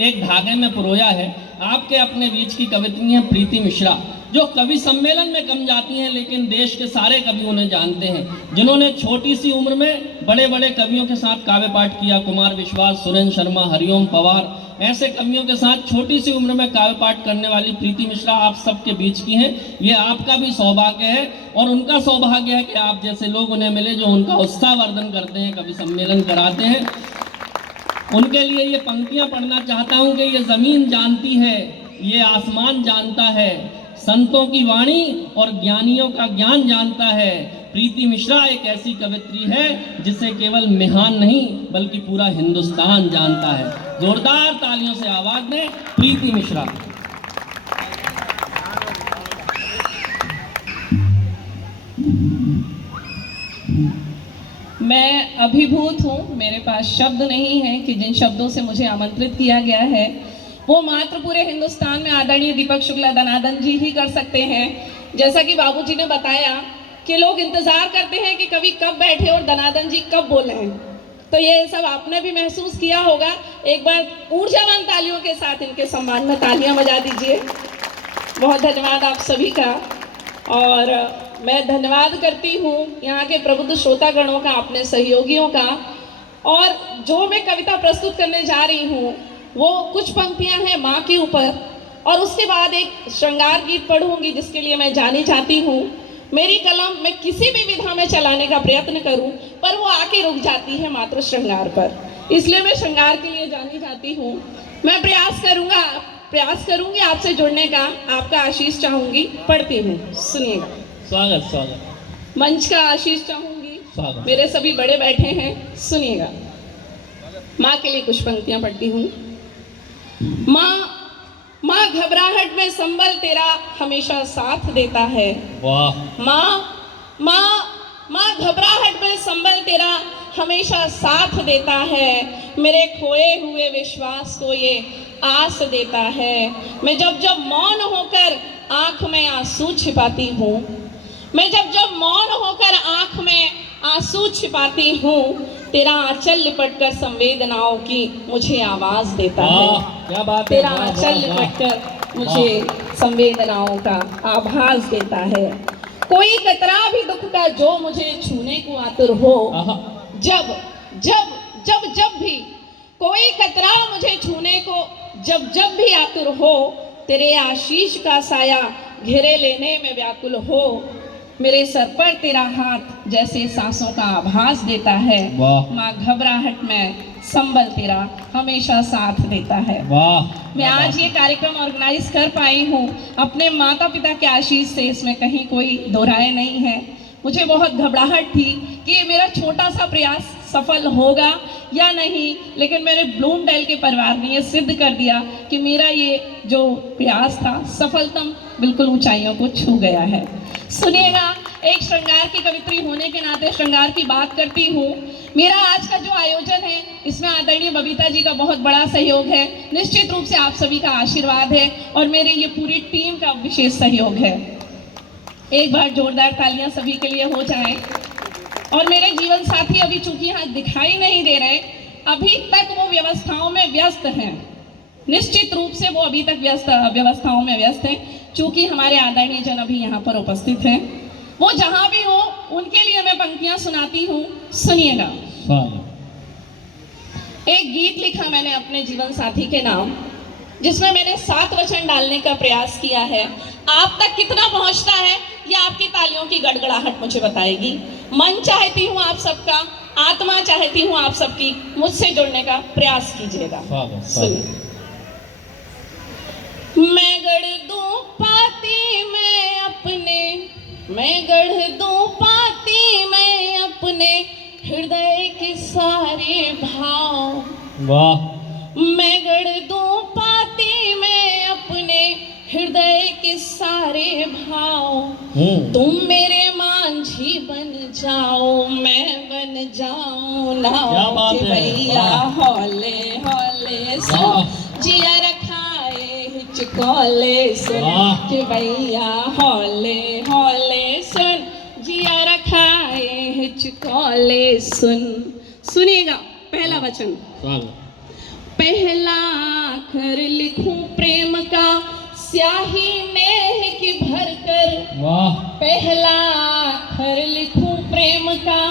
एक धागे में पिरोया है। आपके अपने बीच की कवित्री हैं प्रीति मिश्रा, जो कवि सम्मेलन में कम जाती हैं लेकिन देश के सारे कवि उन्हें जानते हैं, जिन्होंने छोटी सी उम्र में बड़े बड़े कवियों के साथ काव्य पाठ किया। कुमार विश्वास, सुरेंद्र शर्मा, हरिओम पवार, ऐसे कवियों के साथ छोटी सी उम्र में काव्य पाठ करने वाली प्रीति मिश्रा आप सबके बीच की हैं। ये आपका भी सौभाग्य है और उनका सौभाग्य है कि आप जैसे लोग उन्हें मिले जो उनका उत्साहवर्धन करते हैं, कवि सम्मेलन कराते हैं। उनके लिए ये पंक्तियां पढ़ना चाहता हूं कि ये जमीन जानती है, ये आसमान जानता है, संतों की वाणी और ज्ञानियों का ज्ञान जानता है। प्रीति मिश्रा एक ऐसी कवित्री है जिसे केवल मिहान नहीं बल्कि पूरा हिंदुस्तान जानता है। जोरदार तालियों से आवाज दें प्रीति मिश्रा। मैं अभिभूत हूँ, मेरे पास शब्द नहीं है कि जिन शब्दों से मुझे आमंत्रित किया गया है वो मात्र पूरे हिंदुस्तान में आदरणीय दीपक शुक्ला दनादन जी ही कर सकते हैं। जैसा कि बाबूजी ने बताया कि लोग इंतजार करते हैं कि कवि कब बैठे और दनादन जी कब बोले हैं, तो ये सब आपने भी महसूस किया होगा। एक बार ऊर्जावान तालियों के साथ इनके सम्मान में तालियां बजा दीजिए। बहुत धन्यवाद आप सभी का। और मैं धन्यवाद करती हूँ यहाँ के प्रबुद्ध श्रोतागणों का, अपने सहयोगियों का। और जो मैं कविता प्रस्तुत करने जा रही हूँ वो कुछ पंक्तियाँ हैं माँ के ऊपर, और उसके बाद एक श्रृंगार गीत पढ़ूंगी जिसके लिए मैं जानी चाहती हूँ। मेरी कलम मैं किसी भी विधा में चलाने का प्रयत्न करूं पर वो आके रुक जाती है मात्र श्रृंगार पर, इसलिए मैं श्रृंगार के लिए जानी चाहती हूँ। मैं प्रयास करूंगी आपसे जुड़ने का, आपका आशीष चाहूंगी। पढ़ती हूँ, सुनिएगा। स्वागत स्वागत। मंच का आशीष चाहूंगी। स्वागत। मेरे सभी बड़े बैठे हैं, सुनिएगा। माँ के लिए कुछ पंक्तियां पढ़ती हूँ। माँ घबराहट में संबल तेरा हमेशा साथ देता है। वाह। माँ घबराहट में संबल तेरा हमेशा साथ देता है। मेरे खोए हुए विश्वास को ये आस देता है। मैं जब जब मौन होकर आंख में आंसू छिपाती हूँ, मैं जब जब मौन होकर आंख में आंसू छिपाती हूँ, तेरा आंचल लिपटकर संवेदनाओं की मुझे आवाज देता है। क्या बात है। तेरा आंचल लिपटकर मुझे संवेदनाओं का आभास देता है। कोई कतरा भी दुख का जो मुझे छूने को आतुर हो, जब जब जब जब भी कोई कतरा मुझे छूने को जब जब भी आतुर हो, तेरे आशीष का साया घेरे लेने में व्याकुल हो। मेरे सर पर तेरा हाथ जैसे सांसों का आभास देता है। माँ घबराहट में संबल तेरा हमेशा साथ देता है। वाह। मैं आज ये कार्यक्रम ऑर्गेनाइज कर पाई हूँ अपने माता पिता के आशीष से, इसमें कहीं कोई दो राय नहीं है। मुझे बहुत घबराहट थी कि ये मेरा छोटा सा प्रयास सफल होगा या नहीं, लेकिन मेरे ब्लूमडेल के परिवार ने ये सिद्ध कर दिया कि मेरा ये जो प्रयास था सफलतम बिल्कुल ऊंचाइयों को छू गया है। सुनिएगा, एक श्रृंगार की कवित्री होने के नाते श्रृंगार की बात करती हूँ। मेरा आज का जो आयोजन है इसमें आदरणीय बबीता जी का बहुत बड़ा सहयोग है, निश्चित रूप से आप सभी का आशीर्वाद है और मेरी ये पूरी टीम का विशेष सहयोग है। एक बार जोरदार तालियां सभी के लिए हो जाएं। और मेरे जीवन साथी अभी चूंकि यहाँ दिखाई नहीं दे रहे, अभी तक वो व्यवस्थाओं में व्यस्त हैं, निश्चित रूप से वो अभी तक व्यवस्थाओं में व्यस्त हैं। चूंकि हमारे आदरणीय जन अभी यहाँ पर उपस्थित हैं, वो जहाँ भी हो उनके लिए मैं पंक्तियां सुनाती हूँ, सुनिएगा। एक गीत लिखा मैंने अपने जीवन साथी के नाम, जिसमें मैंने 7 वचन डालने का प्रयास किया है। आप तक कितना पहुंचता है ये आपकी तालियों की गड़गड़ाहट मुझे बताएगी। मन चाहती हूँ आप सबका, आत्मा चाहती हूँ आप सबकी, मुझसे जुड़ने का प्रयास कीजिएगा। मैं गढ़ दूं पाती मैं अपने, मैं गढ़ दूं पाती मैं अपने हृदय के सारे भाव। वाह। मैं गढ़ दूं पाती मैं अपने हृदय के सारे भाव। तुम मेरे मांझी बन जाओ, मैं बन जाऊं नाव के भैया। हौले हौले सुन जिया रखाए हिचकोले सुन के भैया। हौले हौले सुन जिया रखाए हिचकोले सुन। सुनिएगा पहला वचन। पहला स्याही नेह की भरकर वाह पहला अक्षर लिखूं प्रेम का,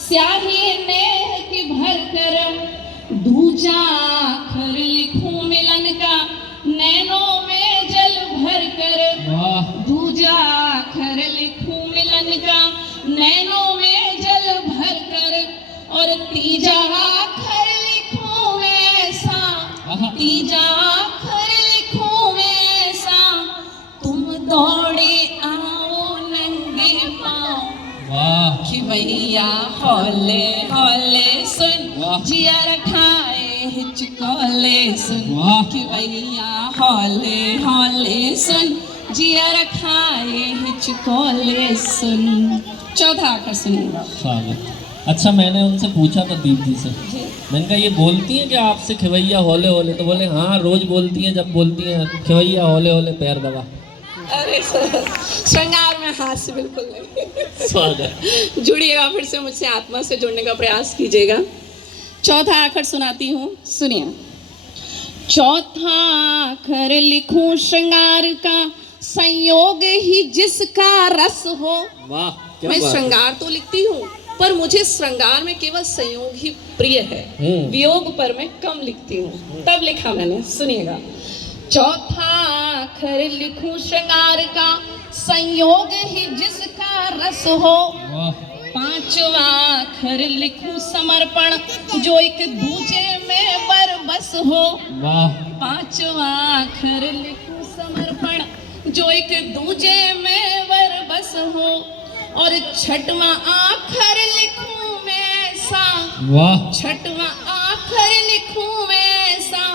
स्याही नेह की भरकर दूजा अक्षर लिखूं मिलन का, नैनों में जल भरकर वाह दूजा अक्षर लिखूं मिलन का, नैनों में जल भरकर, और तीजा अक्षर लिखूं मैं ऐसा, तीजा अक्षर लिखूं मैं ऐसा, तुम दौड़े आओ नंगे पाँव वाह कि भैया हौले हौले सुन, वाह। जिया रखाए हिचकोले सुन, वाह। कि भैया हौले हौले सुन, जिया रखाए हिचकोले सुन। चौथा अक्षर सुनिएगा। स्वागत। अच्छा, मैंने उनसे पूछा था दीदी से, मैंने कहा ये बोलती हैं क्या आपसे खिवैया होले होले? तो बोले हाँ, रोज बोलती हैं, जब बोलती हैं खिवैया होले होले पैर दबा। अरे श्रृंगार में हास्य बिल्कुल नहीं। स्वागत। जुड़िएगा, फिर से मुझसे आत्मा से जुड़ने का प्रयास कीजिएगा। चौथा अक्षर सुनाती हूँ, सुनिए। चौथा अक्षर लिखूं श्रृंगार का, संयोग ही जिसका रस हो। वाह, क्या मैं बात है। श्रृंगार तो लिखती हूँ, पर मुझे श्रृंगार में केवल संयोग ही प्रिय है, वियोग पर मैं कम लिखती हूँ। तब लिखा मैंने, सुनिएगा। चौथा अक्षर लिखूं श्रृंगार का, संयोग ही जिसका रस हो। वाह पांचवा अक्षर लिखूं समर्पण, जो एक दूजे में बरबस हो। वाह पांचवा अक्षर लिखूं समर्पण, जो एक दूजे में बरबस हो। और छठवां अक्षर लिखूं मैं ऐसा, वाह छठवां अक्षर लिखूं मैं ऐसा,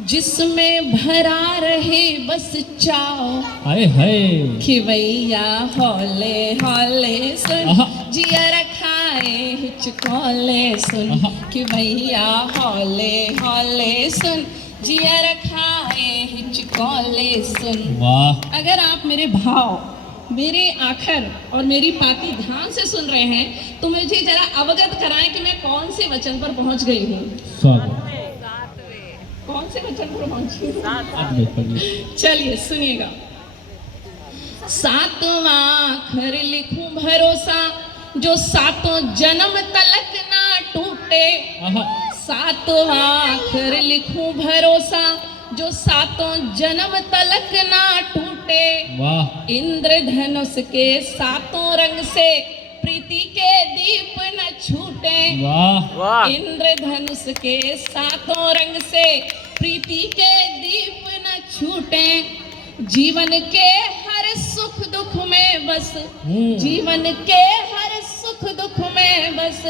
जिसमें भरा रहे बस चाओ। हाय हाय। कि भैया हौले हौले सुन, आहा। जिया रखाए हिचकोले सुन, आहा। कि भैया हौले हौले सुन, जिया रखाए हिचकोले सुन। वाह अगर आप मेरे भाव, मेरे आखर और मेरी पाती ध्यान से सुन रहे हैं, तो मुझे जरा अवगत कराएं कि मैं कौन से वचन पर पहुंच गई हूँ। स्वागत। कौन से वचन पर पहुंची हूँ? अब देखिए। चलिए सुनिएगा। सातवां अक्षर लिखूं भरोसा, जो सातों जन्म तलक ना टूटे। आहा। सातवां अक्षर लिखूं भरोसा, जो सातों जन्म तलक ना टूटे। वाह इंद्रधनुष के सातों रंग से प्रीति के दीप न छूटे। वाह इंद्रधनुष के सातों रंग से प्रीति के दीप न छूटे। जीवन के हर सुख दुख में बस, जीवन के हर सुख दुख में बस,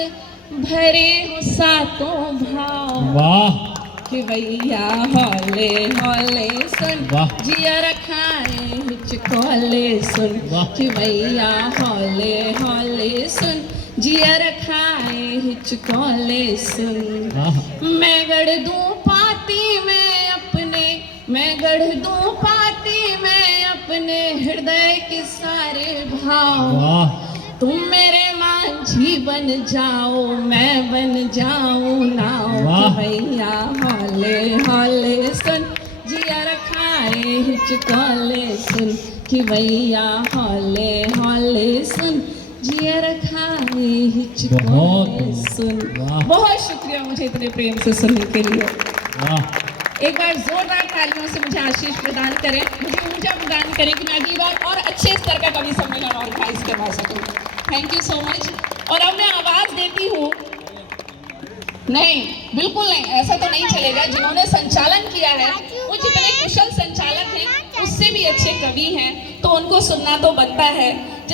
भरे हो सातों भाव। वाह कि भैया हौले हौले सुन, वाह। जिया रखाए हिचकोले सुन। वाह। कि भैया हौले हौले सुन, जिया रखाए हिचकोले सुन। वाह मैं गढ़ दूं पाती में अपने, मैं गढ़ दूं पाती में अपने हृदय के सारे भाव। वाह तुम मेरे मांझी बन जाओ, मैं बन जाऊं नाव। वाह। कि भैया हौले हौले सुन, जिया रखाए हिचकोले सुन। कि भैया हौले हौले सुन, जिया रखाए हिचकोले बहुत सुन। वाह। बहुत शुक्रिया मुझे इतने प्रेम से सुनने के लिए। वाह एक बार जोरदार तालियों से मुझे आशीष प्रदान करें, मुझे ऊर्जा प्रदान करें कि मैं अगली बार और अच्छे स्तर का कवि सम्मेलन ऑर्गेनाइज करवा सकूं। Thank you so much. और अब मैं आवाज देती हूँ। नहीं, बिल्कुल नहीं, ऐसा तो नहीं चलेगा। जिन्होंने संचालन किया है, वो जितने कुशल संचालक हैं, उससे भी अच्छे कवि हैं, तो उनको सुनना तो बनता है।